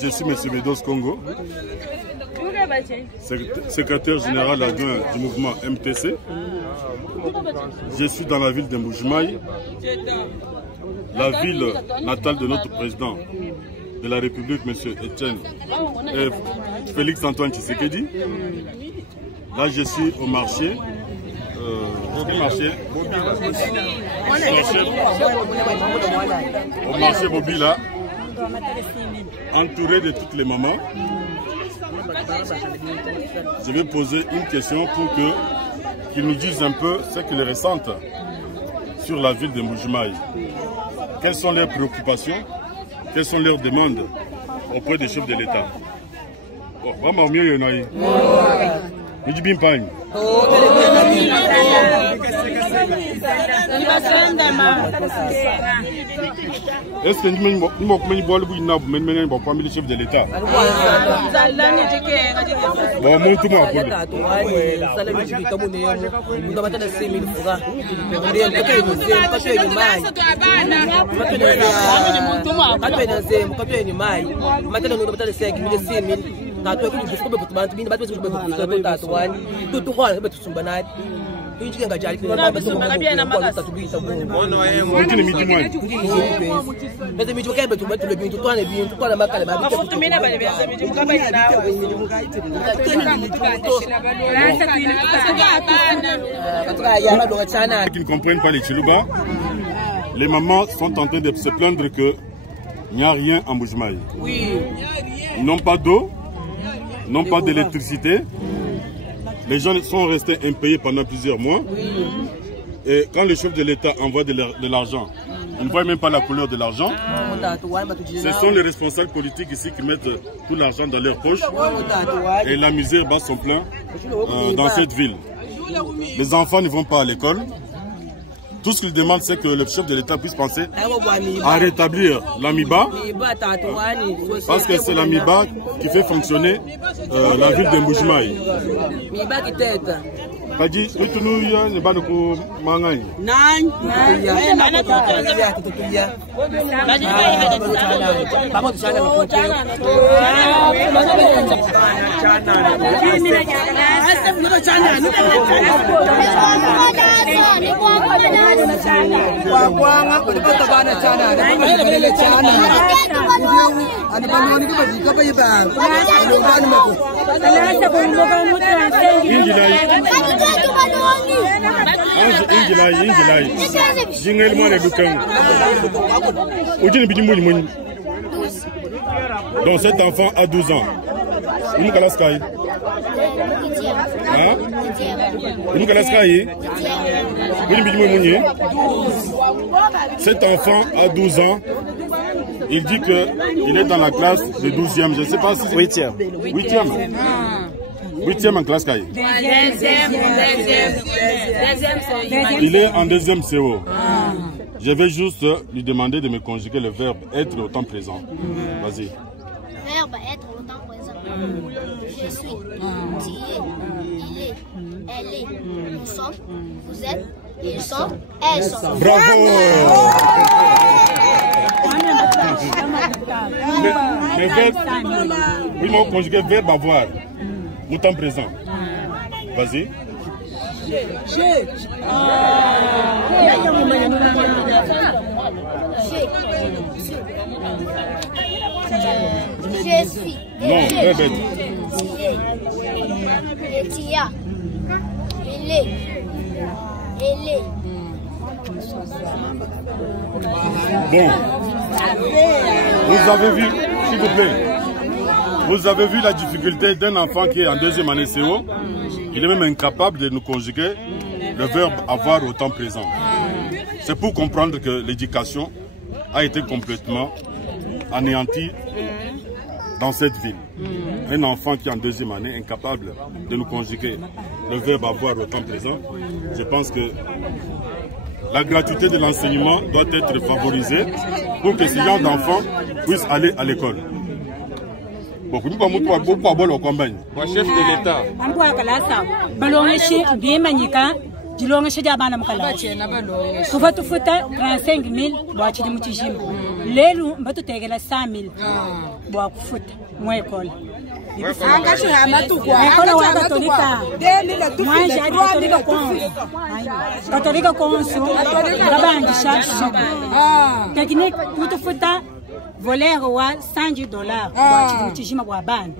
Je suis M. Medos Congo, secrétaire général adjoint du mouvement MTC. Je suis dans la ville de Mbuji-Mayi, la ville natale de notre président de la République, M. Etienne Félix Antoine Tshisekedi. Là, je suis au marché. Au marché Bobila, entouré de toutes les mamans. Je vais poser une question pour qu'ils nous disent un peu ce qu'ils ressentent sur la ville de Mbuji-Mayi. Quelles sont leurs préoccupations? Quelles sont leurs demandes auprès des chefs de l'État? Vraiment mieux, il y en a eu. Est-ce que nous avons le chef de l'État? Bon, mon tout qui ne comprennent pas les Chiluba, les mamans sont en train de se plaindre qu'il n'y a rien en Mbuji-Mayi. Ils n'ont pas d'eau, n'ont pas d'électricité. Les gens sont restés impayés pendant plusieurs mois. Et quand le chef de l'État envoie de l'argent, ils ne voient même pas la couleur de l'argent. Ce sont les responsables politiques ici qui mettent tout l'argent dans leur poche. Et la misère bat son plein dans cette ville. Les enfants ne vont pas à l'école. Tout ce qu'ils demandent, c'est que le chef de l'État puisse penser à rétablir l'AMIBA, parce que c'est l'AMIBA qui fait fonctionner la ville de Mbuji-Mayi. Kaji, nous ne pas nous mangagne. Donc cet enfant a 12 ans. Cet enfant a 12 ans. Il dit qu'il est dans la classe de 12e. Je ne sais pas si c'est 8e. 8e en classe Kaye. Il est en 2e CO. Je vais juste lui demander de me conjuguer le verbe être au temps présent. Vas-y. Verbe être au temps présent. Je suis, tu es, il est, elle est, nous sommes, vous êtes, ils sont, elles sont. Bravo! Le verbe, oui, mon conjugué verbe avoir. Au temps présent. Vas-y. Je suis. Non, verbe être. Tu as. Il est. Elle est. Bon. Vous avez vu, s'il vous plaît. Vous avez vu la difficulté d'un enfant qui est en 2e année CO. Il est même incapable de nous conjuguer le verbe avoir au temps présent. C'est pour comprendre que l'éducation a été complètement anéantie dans cette ville. Un enfant qui est en 2e année incapable de nous conjuguer le verbe avoir au temps présent. Je pense que la gratuité de l'enseignement doit être favorisée pour que ces gens d'enfants puissent aller à l'école. Beaucoup de chef de l'État. Jilonga shija bana mkala. Kufa tufuta 35,000 bwachidi mutijima. Lelo mbato tegela 100 000. Boa kufuta moi école. Catholique conso, gabandi chaque technique tout futa voler wa $100 kwa chijima kwa bana.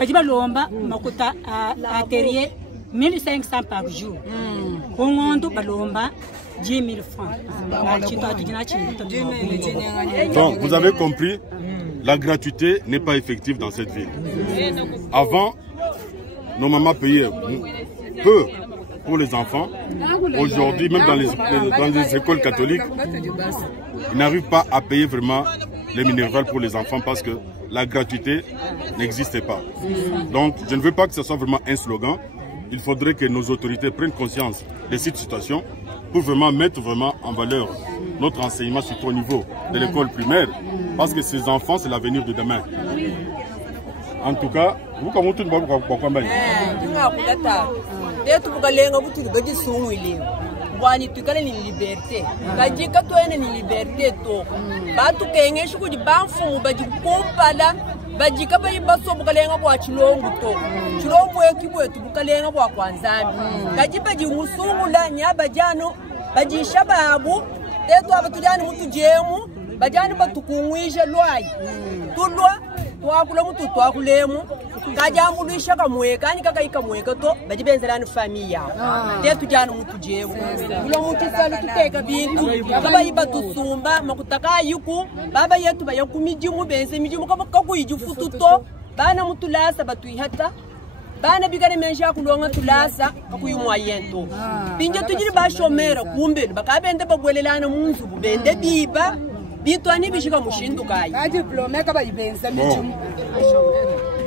Ajiba lomba makuta atelier 1500 par jour. Kongondo balomba 10 000 francs. Donc vous avez compris, la gratuité n'est pas effective dans cette ville. Avant, nos mamans payaient peu pour les enfants. Aujourd'hui, même dans les écoles catholiques, ils n'arrivent pas à payer vraiment les minérales pour les enfants parce que la gratuité n'existait pas. Donc, je ne veux pas que ce soit vraiment un slogan. Il faudrait que nos autorités prennent conscience de cette situation pour vraiment mettre en valeur notre enseignement, surtout au niveau de l'école primaire, parce que ces enfants, c'est l'avenir de demain. En tout cas, vous comment tout le monde wani tukale ni liberté kajika toene ni liberté to batu kengeshu kudi banfu baji kumpala bajika bayi baso bukalenga kwa chilongo to chilongo ekibwetu bukalenga kwa kwanzani kajiba ji musungula nyaba jano baji shababu teto abatujani mutu jemu bajani batukunwisha lwai tulwa twakula mutu twakulemu kajamu lwishaka mweka ni kakaika mweka to bajibenzelani familia tetu jana mutu jewu ulo mutu sali tuteka bintu kaba iba tusumba makutaka yuku baba yetu bayakumijimu benze mijimu kaba kakuyijufutu to bana mutu lasa batuihata bana bigane menja kulonga tulasa kakuyumwa yento binje tujiri bashomera kumbe bakabende bagwelelana munzu bende biba bitwani bishika mushindu kai diplôme kaba ibenza mijimu.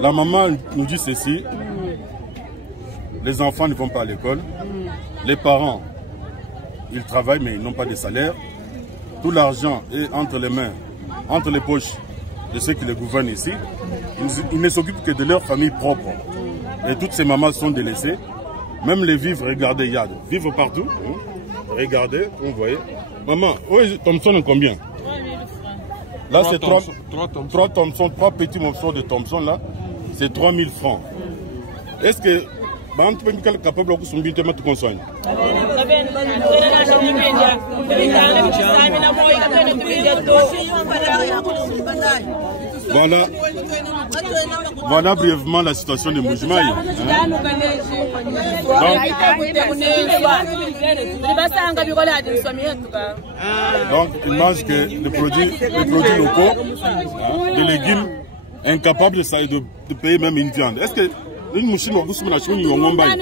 La maman nous dit ceci, les enfants ne vont pas à l'école, les parents, ils travaillent mais ils n'ont pas de salaire, tout l'argent est entre les mains, entre les poches de ceux qui les gouvernent ici, ils ne s'occupent que de leur famille propre. Et toutes ces mamans sont délaissées, même les vivres, regardez, il y a des vivres partout, regardez, vous voyez. Maman, oui, Thompson combien? Là c'est 3 Thompson, 3 petits morceaux de Thompson là. C'est 3 000 francs. Est-ce que tu peux être capable de se faire tout consoler? Voilà brièvement la situation de Mbuji-Mayi. Donc, il mange que les produits locaux, des légumes, incapables de payer même une viande. Est-ce que une mouchine ou une machine ou une mbaye?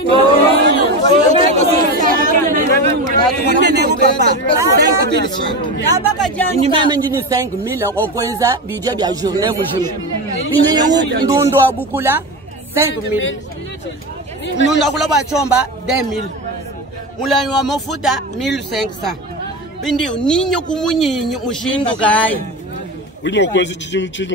Ni même ndini 5 000 okwenza budget bya journée mujima. Binye yu ndondo abukula 5 000. Ndondo akula ba chomba 2 000. Mulanyo wa mafuta 1500. Bindi ninyo kumunyinyo mushindu kai. Oui, mais quoi, c'est que tu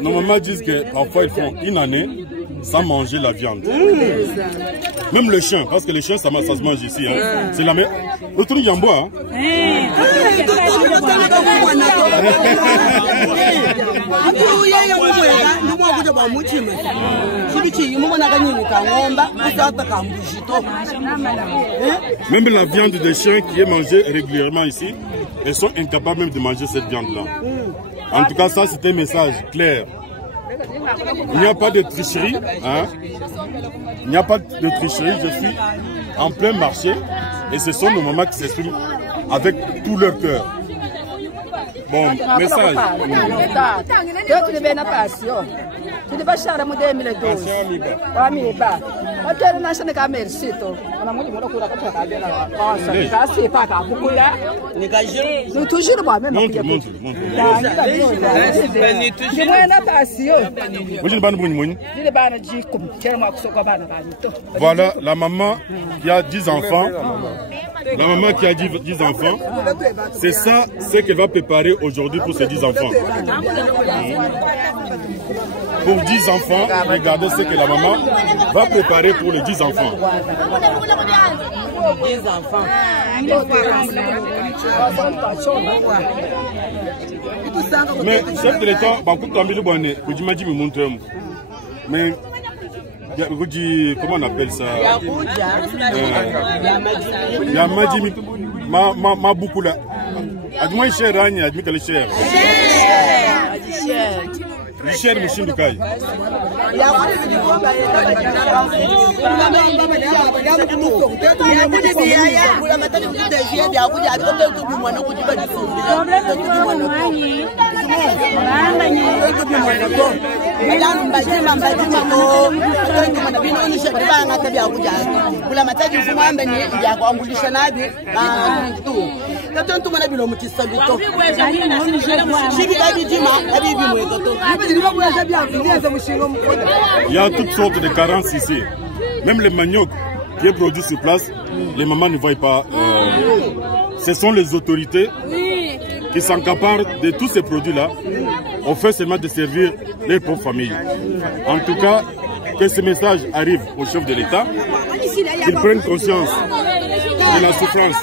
nos mamans disent que parfois ils font une année sans manger la viande. Même le chien, parce que le chien ça se mange ici. Hein. C'est la même. Le truc en bois. Même la viande des chiens qui est mangée régulièrement ici, elles sont incapables même de manger cette viande-là. En tout cas, ça c'est un message clair. Il n'y a pas de tricherie. Hein? Il n'y a pas de tricherie. Je suis en plein marché et ce sont nos mamans qui s'expriment avec tout leur cœur. Bon, message. Tu pas cher à mon 2012. Hôtel National Camercito. Nous toujours pas même. Voilà la maman qui a 10 enfants. La maman qui a 10 enfants, c'est ça ce qu'elle va préparer aujourd'hui pour ses 10 enfants. pour 10 enfants. Regardez ce que la maman va préparer pour les 10 enfants. 10 enfants. Mais chef de l'État, mais comment on appelle ça? Yamadji, ma beaucoup là. Adjoint cher, adjoint qu'elle est chère. Cher, monsieur Lukai. Il y a toutes sortes de carences ici. Même le manioc qui est produit sur place, les mamans ne voient pas. Ce sont les autorités qui s'accaparent de tous ces produits-là. On fait seulement de servir les pauvres familles. En tout cas, que ce message arrive au chef de l'État, qu'ils prennent conscience de la souffrance.